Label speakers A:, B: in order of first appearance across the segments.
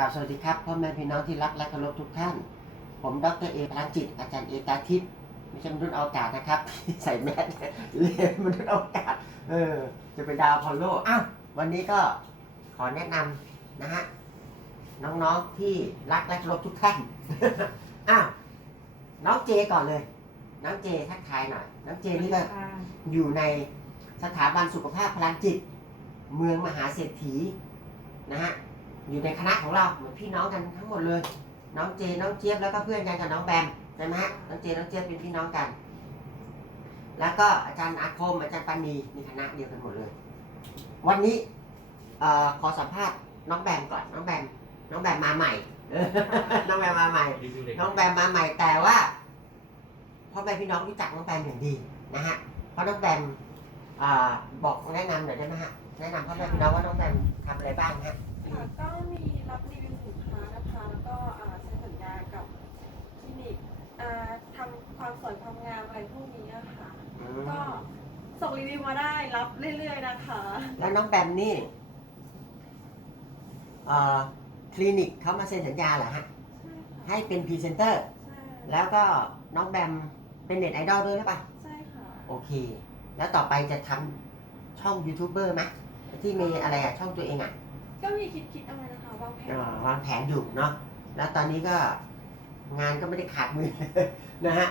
A: กล่าวสวัสดีครับพ่อแม่พี่น้องที่รักและเคารพทุกท่าน ผมดรเอพลังจิต อาจารย์เอตาทิพย์ไม่ใช่มนุษย์อวกาศนะครับ ใส่แมสเรียนมนุษย์อวกาศ เออ จะเป็นดาวอพอลโลอ้าววันนี้ก็ขอแนะนำนะฮะน้องๆที่รักและเคารพทุกท่านอ้าวน้องเจก่อนเลย น้องเจทักทายหน่อย น้องเจนี่ก็อยู่ในสถาบันสุขภาพพลังจิต เมืองมหาเศรษฐีนะฮะ อยู่ในคณะของเราเหมือนพี่น้องกันทั้งหมดเลย น้องเจน้องเจี๊ยบแล้วก็เพื่อนกันกับน้องแบมใช่ไหมฮะน้องเจน้องเจี๊ยบเป็นพี่น้องกัน แล้วก็อาจารย์อาคมอาจารย์ปานีมีคณะเดียวกันหมดเลย วันนี้เอขอสัมภาษณ์น้องแบมก่อนน้องแบมน้องแบมมาใหม่น้องแบมมาใหม่ น้องแบมมาใหม่แต่ว่าพ่อแม่พี่น้องรู้จักน้องแบมอย่างดีนะฮะเพราะน้องแบมบอกแนะนำหน่อยได้ไหมฮะแนะนำพ่อแม่พี่น้องว่าน้องแบมทำอะไรบ้างฮะ
B: ค่ะก็มีรับรีวิวสินค้านะคะแล้วก็อ่าเซ็นสัญญากับคลินิกอ่าทำความสวยความงามอะไรพวกนี้อะค่ะ
A: อื
B: ก็
A: ม
B: ส่งรีวิวมาได้รับเรื่อยๆนะคะ
A: แล้วน้องแบมนี่เอ่อคลินิกเขามาเซ็นสัญญาเหรอฮะ
B: ใช่ค่ะ
A: ให้เป็นพรีเซนเตอร์
B: ใช่
A: แล้วก็น้องแบมเป็นเน็ตไอดอลด้วยหรือเปล่า
B: ใช่ค่ะ
A: โอเค แล้วต่อไปจะทำช่องยูทูบเบอร์ไหมที่มีอะไรอะช่องตัวเองอะ
B: ก็มีคิดคิดๆอะไรนะคะวางแผน
A: อ่าวางแผนอยู่เนาะ แล้วตอนนี้ก็งานก็ไม่ได้ขาดมือ นะฮะ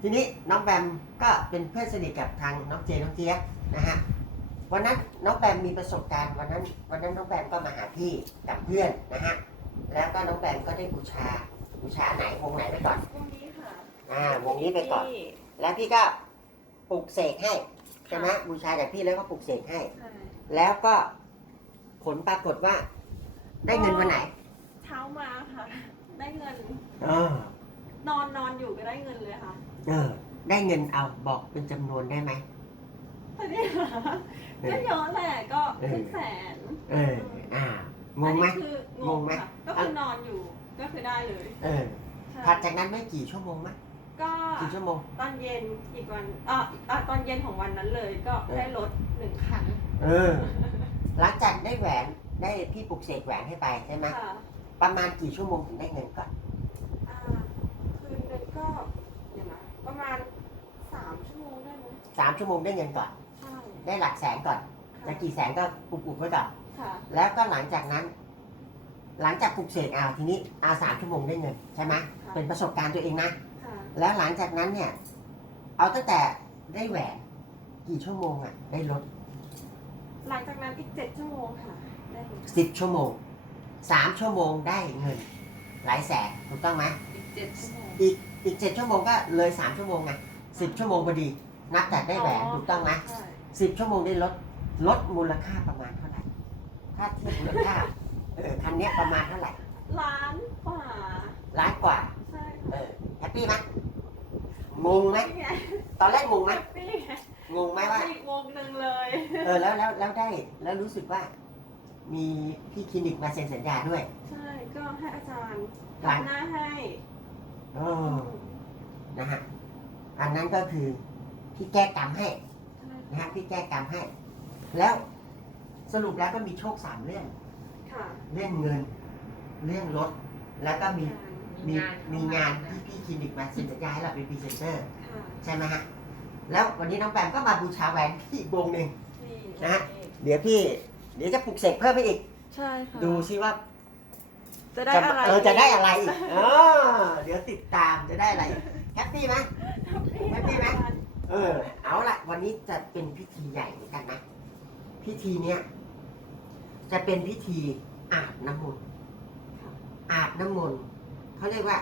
A: ทีนี้น้องแบมก็เป็นเพื่อนสนิทกับทางน้องเจน้องเจี๊ยบนะฮะ วันนั้นน้องแบมมีประสบการณ์วันนั้น วันนั้นน้องแบมก็มาหาพี่กับเพื่อนนะฮะ แล้วก็น้องแบมก็ได้บูชา บูชาไหนวงไหนไปก่อน
B: ตรงนี้ค่ะ
A: อ่าวงนี้ไปก่อน
B: นี่
A: แล้วพี่ก็ปลุกเสกให้ใช่ไหมบูชาจากพี่แล้วก็ปลุกเสกให้
B: ใช่
A: แล้วก็ ผลปรากฏว่า ได้เงินวันไหน
B: เช้ามาค่ะ ได้เงิน
A: เออน
B: อนนอนอยู่ก็ได้เงินเลยค่ะ
A: เออ ได้เงินเอาบอกเป็นจำนวนได้ไหม
B: แต่นี่ค่ะก็เยอะแหละก็ครึ่งแสน
A: เออ อ่างงไหม
B: อันนี้คือง
A: ง
B: ง
A: ไหม
B: ค่ะก็คือนอนอยู่ก็คือได้เลย
A: เออ
B: ใช่
A: ถัดจากนั้นไม่กี่ชั่วโมงไหม
B: ก็
A: กี่ชั่วโมง
B: ตอนเย็นอีกวันอะอะตอนเย็นของวันนั้นเลยก็
A: เออ
B: ได้รถหนึ่งคัน
A: เออ หลังจากได้แหวนได้พี่ปลุกเสกแหวนให้ไปใช่ไหม
B: ค่ะ
A: ประมาณกี่ชั่วโมงถึงได้เงินก่อน
B: อ่าคืนนึงก็เดี๋ยวนะประมาณสามชั่วโมงได้ไหม
A: สามชั่วโมงได้เงินก่อน
B: ใช่
A: ได้หลักแสนก่อน
B: ค่ะ
A: จะกี่แสนก็ปลุกๆไว้ก่อน
B: ค่ะ
A: แล้วก็หลังจากนั้น หลังจากปลุกเสกเอาทีนี้เอาสามชั่วโมงได้เงินใช่ไหม
B: ค่ะ
A: เป็นประสบการณ์ตัวเองนะ
B: ค่ะ
A: แล้วหลังจากนั้นเนี่ย เอาตั้งแต่ได้แหวนกี่ชั่วโมงอะได้ลด
B: หลังจากนั้นอีกเจ็ดชั่วโมงค่ะได้รถ
A: สิบชั่วโมงสามชั่วโมงได้เงิน หลายแสนถูกต้องไหม
B: อีกเจ็ดชั่วโมง
A: อีกอีกเจ็ดชั่วโมงก็เลยสามชั่วโมงไงสิบชั่วโมงพอดี นับแต่ได้แหวนถูกต้องไหม
B: ใช่
A: สิบชั่วโมงได้ลดลดมูลค่าประมาณเท่าไหร่ถ้าเทียบมูลค่าเออคันเนี้ยประมาณเท่าไหร่
B: ล้านกว่า
A: ล้านกว่า
B: ใช่
A: เออแฮปปี้ไหมงงไหม
B: ไง
A: ตอนแรกงงไหม
B: แฮปปี้ไง
A: งงไหมว่า
B: อีกวงหนึ่งเลย
A: เออแล้วแล้วแล้วได้แล้วรู้สึกว่า มีพี่คลินิกมาเซ็นสัญญาด้วย
B: ใช่ก็ให้อาจารย์
A: หลัง
B: ทำหน้าให้
A: เออนะฮะอันนั้นก็คือพี่แก้กรรมให้
B: ใช่
A: นะฮะพี่แก้กรรมให้ แล้วสรุปแล้วก็มีโชคสามเรื่อง
B: ค่ะ
A: เรื่องเงิน เรื่องรถ แล้วก็มีมีมีงานที่พี่คลินิกมาเซ็นสัญญาให้เราเป็นพรีเซนเตอร์
B: ค่ะ
A: ใช่ไหมฮะ แล้ววันนี้น้องแปมก็มาบูชาแหวนที่อีกวงหนึ่ง
B: นี่
A: นะฮะ เดี๋ยวพี่ เดี๋ยวจะปลุกเสกเพิ่มไปอีก
B: ใช่ค่ะ
A: ดูซิว่า
B: จะได้อะไร
A: เออจะได้อะไรอีกเออเดี๋ยวติดตามจะได้อะไรอีกแฮปปี้ไหม แฮปปี้ไหม เออ เอาละวันนี้จะเป็นพิธีใหญ่เหมือนกันนะ พิธีเนี้ยจะเป็นพิธีอาบน้ำมนต์อาบน้ำมนต์เขาเรียกว่า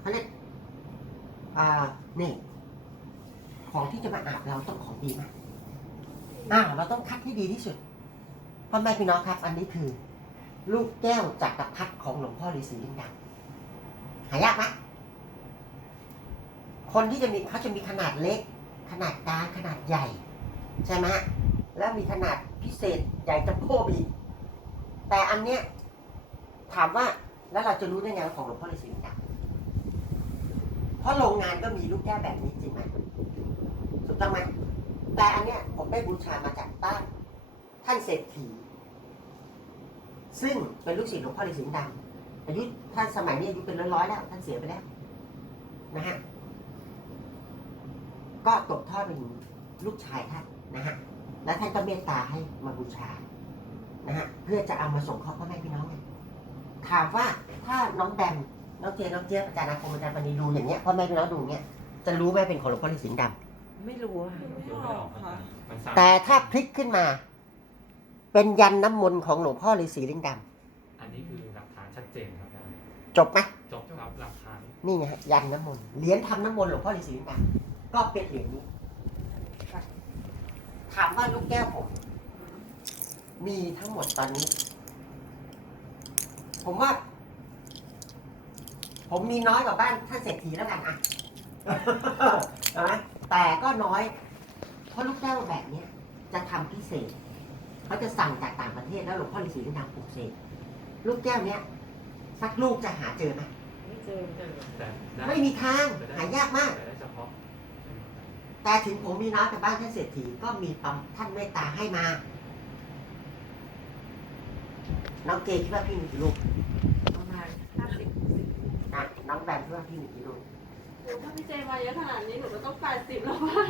A: เขาเรียกอ่านี่ ของที่จะมาอาบเราต้องของดีมากอ่าเราต้องคัดให้ดีที่สุดพ่อแม่พี่น้องครับ อันนี้คือ ลูกแก้วจักรพรรดิของหลวงพ่อฤาษีลิงดำหายากไหมคนที่จะมีเขาจะมีขนาดเล็ก ขนาดกลางขนาดใหญ่ ใช่ไหมแล้วมีขนาดพิเศษใหญ่จะโคบอีกแต่อันเนี้ยถามว่าแล้วเราจะรู้ได้ไงว่าของหลวงพ่อฤาษีลิงดำเพราะโรงงานก็มีลูกแก้วแบบนี้จริงไหม กต้องไหมแต่อันเนี้ยผมได้บูชามาจากบ้าน ท่านเศรษฐี ซึ่งเป็นลูกศิษย์หลวงพ่อฤาษีดำอายุท่านสมัยนี้อายุเป็นร้อยๆแล้ว ท่านเสียไปแล้วนะฮะก็ตกทอดเป็นลูกชายท่านนะฮะแล้วท่านก็เมตตาให้มาบูชานะฮะเพื่อจะเอามาส่งเข้าพ่อแม่พี่น้องไงถามว่าถ้าน้องแบมน้องเจน้องเจี๊ยบอาจารย์อาคมอาจารย์ปณีดูอย่างเงี้ยพ่อแม่พี่น้องดูเงี้ยจะรู้ไหมเป็นของหลวงพ่อฤาษีดำ
C: ไม่รู้อะ
B: ดูไม่
D: ดู
B: อ
D: ไม่
B: อ
D: อกอกครับ
B: ค่ะ
D: มันสั่น
A: แต่ถ้าพลิกขึ้นมา เป็นยันน้ำมนต์ของหลวงพ่อฤาษีลิงด
D: อันนี้คือหลักฐานชัดเจนครับอาจารย์ำ
A: จบไหม
D: จบครับหลักฐาน
A: นี่ไงฮะยันน้ำมนต์เหรียญทำน้ำมนต์หลวงพ่อฤาษีลิงดำก็เป็นเหรียญนี้ถามว่าลูกแก้วผม มีทั้งหมดตอนนี้ ผมว่า ผมมีน้อยกว่าบ้านท่านเศรษฐีแล้วกันอะเอาไหม แต่ก็น้อย เพราะลูกแก้วแบบเนี้ยจะทำพิเศษเขาจะสั่งจากต่างประเทศแล้วหลวงพ่อฤาษีลิงดำปลูกเสกลูกแก้วเนี้ยสักลูกจะหาเจอไหม
C: ไม่เจอ
D: แต่ได้
A: ไม่มีทาง
D: แต่ได้
A: หายากมาก
D: แต่ได้เฉพาะ
A: แต่ถึงผมมีน้อยแต่บ้านท่านเศรษฐีก็มีปั๊มท่านเมตตาให้มาน้องเกคิดว่าพี่มีกี่ลูก
C: ประมาณห้าสิบสิบ
A: อะน้องแบมคิดว่าพี่มีกี่ลูก
B: โอ้ ถ้าพี่เจมาเยอะขนาดนี้หนูก็ต้องแปดสิบแล้วป่ะ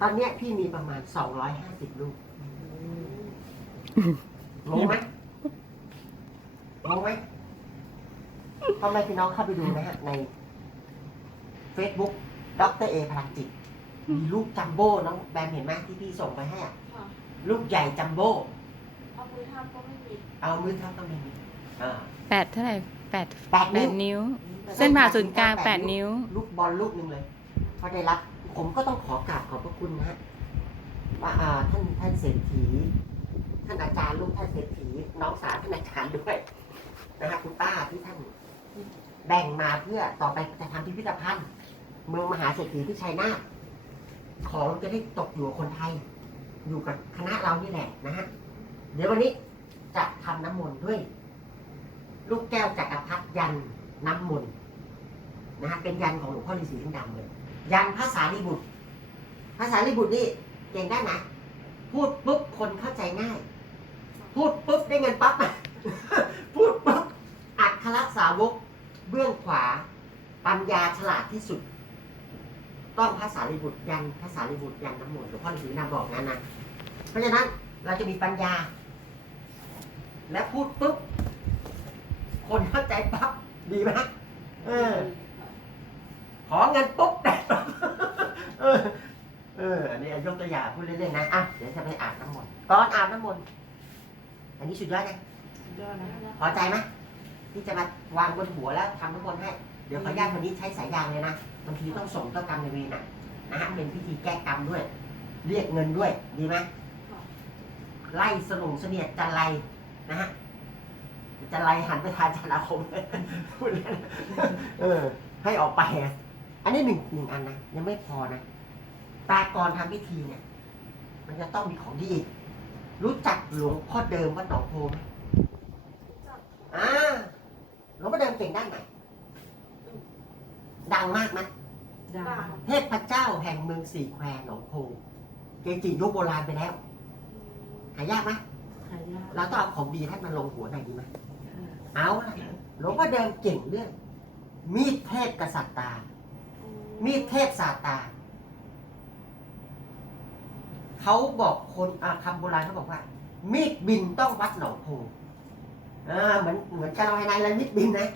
A: ตอนเนี้ยพี่มีประมาณ250ลูกงงไหมงงไหมพ่อแม่พี่น้องเข้าไปดูนะฮะใน Facebook ดรเอพลังจิต มีลูกจัมโบ้น้องแบมเห็นไหมที่พี่ส่งไปให้อะ
B: ค่ะ
A: ลูกใหญ่จัมโบ้
B: เอามือทำก็ไม่มี
A: เอามือเท่าก็ไม่มีอ่า
E: แปดเท่าไหร่ แปด
A: แปด
E: แป
A: นิ้
E: ด
A: ว
E: นิ้ว เส้นผ่าศูนย์กลางแปดนิ้ว
A: ลูกบอลลูกหนึ่งเลยพอได้รับ ผมก็ต้องขอกราบขอบพระคุณนะฮะว่าอ่าท่านท่านเศรษฐี ท่านอาจารย์ลูกท่านเศรษฐีน้องสาวท่านอาจารย์ด้วยนะฮะคุณป้าที่ท่าน แบ่งมาเพื่อต่อไปจะทำพิพิธภัณฑ์ เมืองมหาเศรษฐีที่ชัยนาทของจะได้ตกอยู่กับคนไทย อยู่กับคณะเรานี่แหละนะฮะเดี๋ยววันนี้จะทำน้ำมนต์ด้วย ลูกแก้วจักรพรรดิยันน้ำมนต์นะฮะเป็นยันของหลวงพ่อฤาษีลิงดำเลย ยันภาษาลีบุตรภาษาลีบุตรนี่เก่งได้ไหมพูดปุ๊บคนเข้าใจง่าย พูดปุ๊บได้เงินปั๊บพูดปุ๊บอักขระสาวก เบื้องขวา ปัญญาฉลาดที่สุด ต้องภาษาลีบุตรยันภาษาลีบุตรยันน้ำมนต์หลวงพ่อฤาษีลิงดำบอกงั้นนะเพราะฉะนั้นเราจะมีปัญญา และพูดปุ๊บ คนเข้าใจปั๊บดีไหมเออ ขอเงินปุ๊บได้ปั๊บเออเอออันนี้ยกตัวอย่างพูดเล่นๆนะอะเดี๋ยวจะไปอาบน้ำมนต์ตอนอาบน้ำมนต์อันนี้สุดยอดไง
C: ยอดนะ
A: พอใจไหมที่จะมาวางบนหัวแล้วทำน้ำมนต์ให้เดี๋ยวขออนุญาตวันนี้ใช้สายยางเลยนะบางทีต้องส่งเจ้ากรรมนายเวรน่ะนะฮะเป็นพิธีแก้กรรมด้วย เรียกเงินด้วยดีไหมไล่สลงเสนียดจันไรนะฮะ จันไรหันไปทานจันอาคมพูดเล่นเออ ให้ออกไปอะอันนี้หนึ่งหนึ่งอันนะยังไม่พอนะแต่ก่อนทำพิธีเนี่ย มันจะต้องมีของดีอีกรู้จักหลวงพ่อเดิมวัดหนองโพไหม
B: จับ
A: อ่าหลวงพ่อเดิมเก่งด้านไหนดังมากไหม
C: ดัง
B: ด่า
A: เทพเจ้าแห่งเมืองสี่แควหนองโพเกจิยุคโบราณไปแล้วหายากไหม
C: หายาก
A: เราต้องเอาของดีท่านมาลงหัวหน่อยดีไหม เอาละหลวงพ่อเดิมเก่งเรื่อง มีดเทพกษัตริย์ตา มีดเทพศาตา เขาบอกคนอคำโบราณเขาบอกว่า มีดบินต้องวัดหนองโพอ่าเหมือนเหมือนกะลอยนายและมีดบินนะ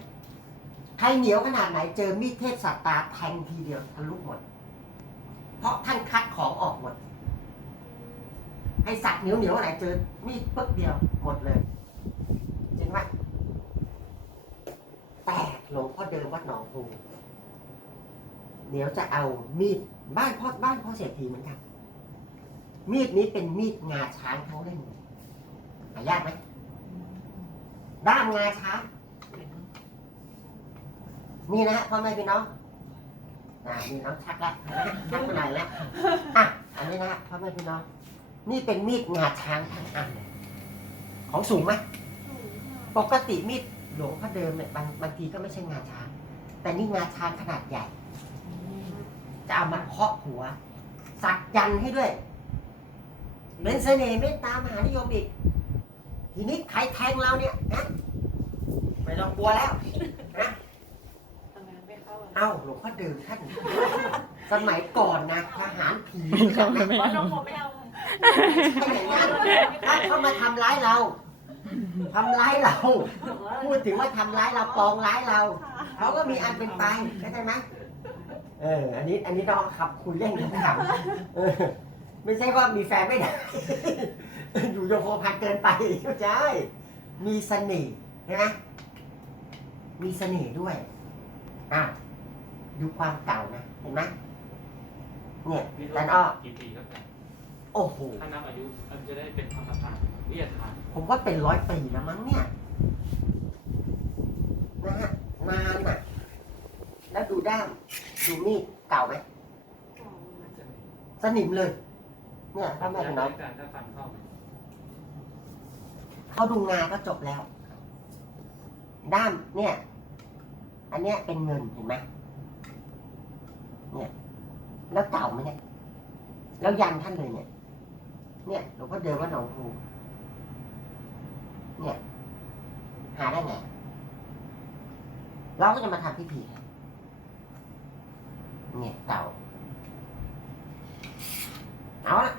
A: ใครเหนียวขนาดไหนเจอมีดเทพศาตาแทงทีเดียวทะลุหมด เพราะท่านคัดของออกหมดให้สัตว์เหนียวเหนียวๆไหนเจอมีดปึ๊บเดียวหมดเลยจริงไหมแต่หลวงพ่อเดิมวัดหนองโพเดี๋ยวจะเอามีดบ้านพ่อบ้านพ่อเศรษฐีเหมือนกัน มีดนี้เป็นมีดงาช้างทั้งเล่มเลยหายากไหมด้ามงาช้างนี่นะฮะพ่อแม่พี่น้องอ่านี่น้องชักแล้วชักไปไหนแล้วอะอันนี้นะฮะพ่อแม่พี่น้องนี่เป็นมีดงาช้างทั้งอันเลยของสูงไหมปกติมีดหลวงพ่อเดิมเนี่ยบางบางทีก็ไม่ใช่งาช้าง แต่นี่งาช้างขนาดใหญ่ จะเอามาเคาะหัว สักยันต์ให้ด้วยเป็นเสน่ห์เมตตามหานิยมอีก ทีนี้ใครแทงเราเนี่ยนะไม่ต้องกลัวแล้วนะ
C: ทำงานไม่เข้าอะ
A: เอ้าหลวงพ่อเดิมท่าน สมัยก่อนนะทหารผี
E: เขาไม่
C: เพราะ
E: เอา
C: น้องผมไม่เอาค่ะ
A: ใช่อย่างนั้นถ้าเขามาทำร้ายเรา ทำร้ายเรา พูดถึงว่าทำร้ายเราปองร้ายเราเขาก็มีอันเป็นไปเข้าใจไหมเออ อันนี้ อันนี้น้องขับคุยเล่นกันขำเออ ไม่ใช่ว่ามีแฟนไม่ได้ อยู่โยโคพันเกินไปเข้าใจ มีเสน่ห์ใช่ไหมมีเสน่ห์ด้วย อะ ดูความเก่านะ เห็นไหมเนี่ย
D: มี
A: อาจารย์อ้อ
D: กี่ปีครับอาจารย์
A: โอ้โห
D: ถ้านับอายุมันจะได้เป็นธรรมทาน วิทยาทาน
A: ผมว่าเป็นร้อยปีแล้วมั้งเนี่ยนะฮะนานน่ะ แล้วดูด้ามดูมีดเก่าไหมสนิมเลย เนี่ยถ้าแม่
D: อา
A: ของ
D: จา
A: น้อ
D: รงย์ถ้าฟันเข้า
A: เขาดูงานก็จบแล้ว ด้ามเนี่ย อันเนี้ยเป็นเงินเห็นไหมเนี่ยแล้วเก่าไหมเนี่ยแล้วยันท่านเลยเนี่ย เนี่ยหลวงพ่อเดินว่าหนองภู เนี่ยหาได้ไงเราก็จะมาทำพิธีเนี่ยเก่าเอาละ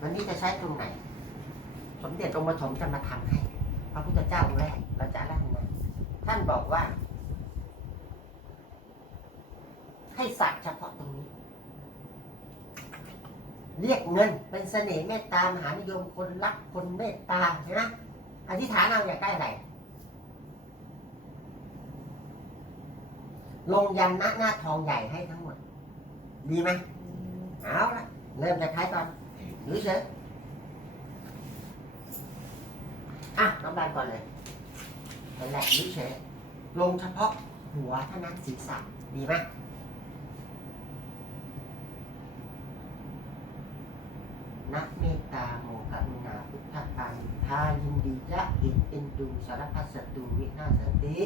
A: วันนี้จะใช้ตรงไหน สมเด็จองค์ปฐมจะมาทำให้ พระพุทธเจ้าแรกเราจะอาราธนาท่านบอกว่า ให้สักเฉพาะตรงนี้ เรียกเงินเป็นเสน่ห์เมตตามหานิยมคนรักคนเมตตาใช่ไหมอธิษฐานเอาอยากได้อะไรลงยันหน้าหน้าทองใหญ่ให้ทั้งหมด ดีไหมเอาละเริ่มจากใครก่อนหรือเฉยอะน้องบานก่อนเลยนั่นแหละหรือเฉยลงเฉพาะหัวเท่านั้นศีรษะดีไหมนักเมตตาโมก รุณาพุทธปานิทายินดีจะเห็นเอ็นดูสารพัดศัตรูวินาสติ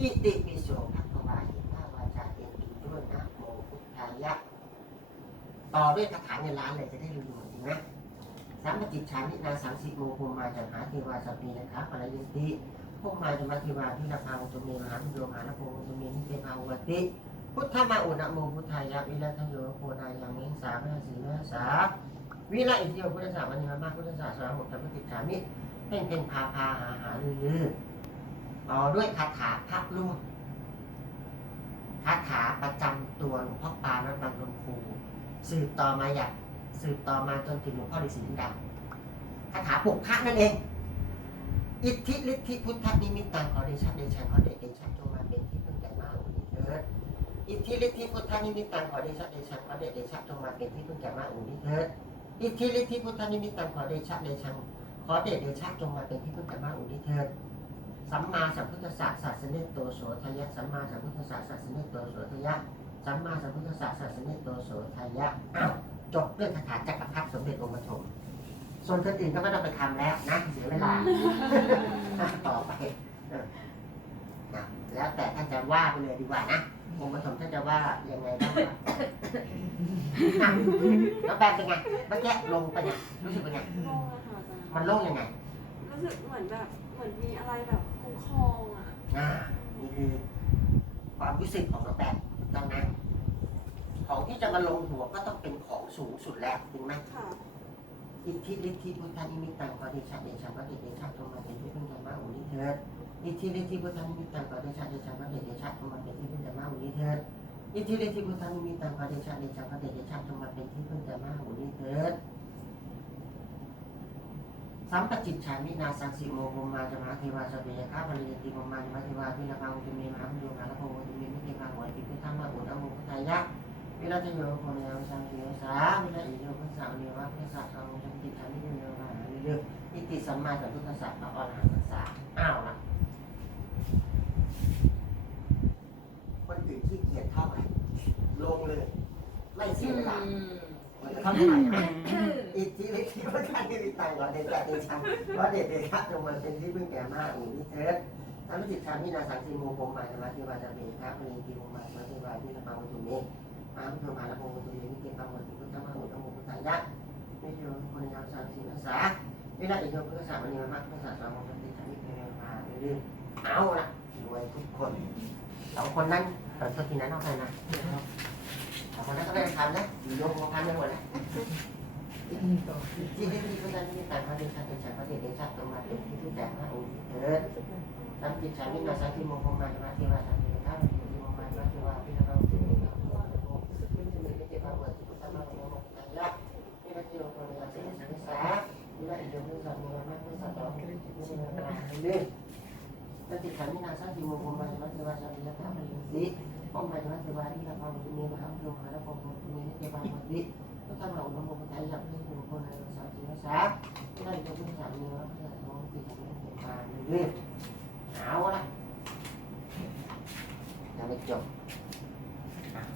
A: อิติปิโสภะควาหิตาวาจาเอ็นดูด้วยนะโมพุทธายะ ต่อด้วยคาถาเงินล้านเลยจะได้รู้ๆจริงไหมสัมปจิตชานินาสังสิโมภูมาจันหาเทวาสัพเพนะครับปรยันติพวกมาจะมาเทวาพิรพาวจเมมหาพิโยมหาลโพจเมนิเตภาวติพุทธมาอุณโมพุทธายะวิรัตโยโพนายังเมงสาพระสีเมสา วิรัตอิทิโยพุทธศาสนาวันนี้มาพุทธศาสนาหกสัมปจิตชานิเพ่งเป็นพาพาหาหาลือต่อด้วยคาถาพระลุ่มคาถาประจำตัวหลวงพ่อปานวัดบางลมพูสืบต่อมาอย่างสืบต่อมาจนถึงหลวงพ่อฤาษีลิงดำคาถาปลุกพระนั่นเอง อิทธิฤทธิพุทธนิมิตตังขอเดชะเดชะขอเดชเดชะจงมาเป็นที่พึ่งแก่มาอุทิเถิดอิทธิฤทธิพุทธนิมิตตังขอเดชะเดชะขอเดชเดชะจงมาเป็นที่พึ่งแก่มาอุทิเถิด อิทธิฤทธิพุทธนิมิตตังขอเดชะเดชะขอเดชเดชะจงมาเป็นที่พึ่งแก่มาอุทิเถิดสัมมาสัมพุทธัสสะสัสสเนโตโสทยะสัมมาสัมพุทธัสสะสัสสเนโตโสทยะสัมมาสัมพุทธัสสะสัสสเนโตโสทยะจบเรื่องคาถาจักรพรรดิสมเด็จองค์ปฐมส่วนคนอื่นก็ไม่ต้องไปทำแล้วนะเสียเวลาต่อไปนะแล้วแต่ท่านจะว่าไปเลยดีกว่านะ องค์ปฐมท่านจะว่ายังไงบ้างวะอะแล้วแบนเป็นไงเมื่อกี้ลงไปเนี่ยรู้สึกเป็นไง
B: โล่งอะค่ะอาจารย์
A: มันโล่งยังไง
B: รู้สึกเหมือนแบบเหมือนมีอะไรแบบคุ้มครองอะ
A: อ่านี่คือความรู้สึกของน้องแบนตอนนั้นของที่จะมาลงหัวก็ต้องเป็นของสูงสุดแล้วจริงไหม
B: ค่ะ
A: อิทธิฤทธิพุทธานิมิตตังขอเดชะเดชะพระเดชเดชะจงมาเป็นที่พึ่งธรรมะอุทิศเถิด อิทธิฤทธิพุทธานิมิตตังขอเดชะเดชะพระเดชเดชะจงมาเป็นที่พึ่งธรรมะอุทิศเถิดอิทธิฤทธิพุทธานิมิตตังขอเดชะเดชะพระเดชเดชะจงมาเป็นที่พึ่งธรรมะอุทิศเถิดสัมปจิตฉามินาสังสิโมภมมาจมาเทวาสเปียข้าปริยติภมมาจมาเทวาพิลาภาอุตุเมมหาพุโยมหาลโพอุตุเมมิเตภาหัวติพุทธมะอุณโมพุทายะวิรัตโยโคเนยสังเกสาวิรัตโยพุทธะเนวะพุทธะสังสัมติฐานิโยมาหานิเรศอิติสัมมาสัมพุทธัสสะพระอรหันตสาอ้าวล่ะคนอื่นขี้เกียจท่องอะไร ลงเลย ไม่เสียเวลามันจะเข้าใจไหมอิทธิฤทธิพุทธานิมิตังวะเดชะเดชังวะเดชเดชะจงมาเป็นที่พึ่งแก่มาอุนิเถิดธรรมจิตธรรมินาสังสีโมโหมาธรรมะเทวาจะเบคะมณีติโมมาธรรมะเทวาวิรมาวุตุเมมาพุทธมาละโมตุเยนิเกตังวันติพุทธมาอุตโมพุทธายะนิโยคนยาวสามสีนัสสานี่แหละอีกคนภาษามันเยอะมากภาษาสองคนที่ทำให้เกิดมาเรื่อยๆเอาละรวยทุกคนสองคนนั้น เออตัวทีนั้นเอาไปนะสองคนนั้นก็ไม่ได้ทำนะอยู่โยงมาพันไปหมดแล้วที่ที่ที่ก็จะมีแต่พระเดชะเดชะพระเดชเดชะตรงมาเป็นที่ที่แต่พระองค์เถิดทำจิตใจนินาสังคิโมโหมามาเทวาสังคิข้าพเจ้าโมมามาเทวาพิธาเราตุเองโมโหเป็นจะมีเทพาเวทีพุทธมาโมโหตัยะนี่ละเทวตัวนี้สิ่งสังสารนี่ละอีกอย่างนึงสัตว์มีมาสัตว์ต่อไปที่มีเวลาเรื่อยๆติขันนินาสังคิโมโหมามาเทวาสังคิข้าพเจ้าสิป้องมาเทวาที่เราพาบุญมีมหาภูมิมหาภูมิมีเทวาบุตรก็ทำเราอุโมงค์ไทยยักษ์ที่ผู้คนในสาวจินสาที่ได้ยกขึ้นสามเนื้อเพื่อน้องติดขันมาเรื่อยเอาละยังไม่จบ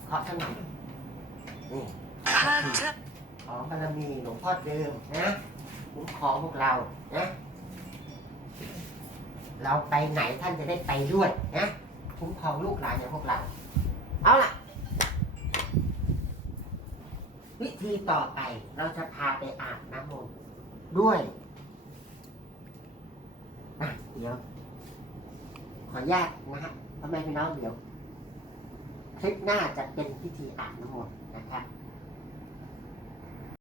A: เคาะสักหน่อยนี่ของบารมีหลวงพ่อเดิมนะคุ้มครองพวกเรานะเราไปไหนท่านจะได้ไปด้วยนะคุ้มครองลูกหลานอย่างพวกเรา เอาล่ะ วิธีต่อไปเราจะพาไปอาบน้ำมนต์ด้วยนะเดี๋ยว ขออนุญาตนะฮะพ่อแม่พี่น้องเดี๋ยว คลิปหน้าจะเป็นพิธีอาบน้ำมนต์นะครับ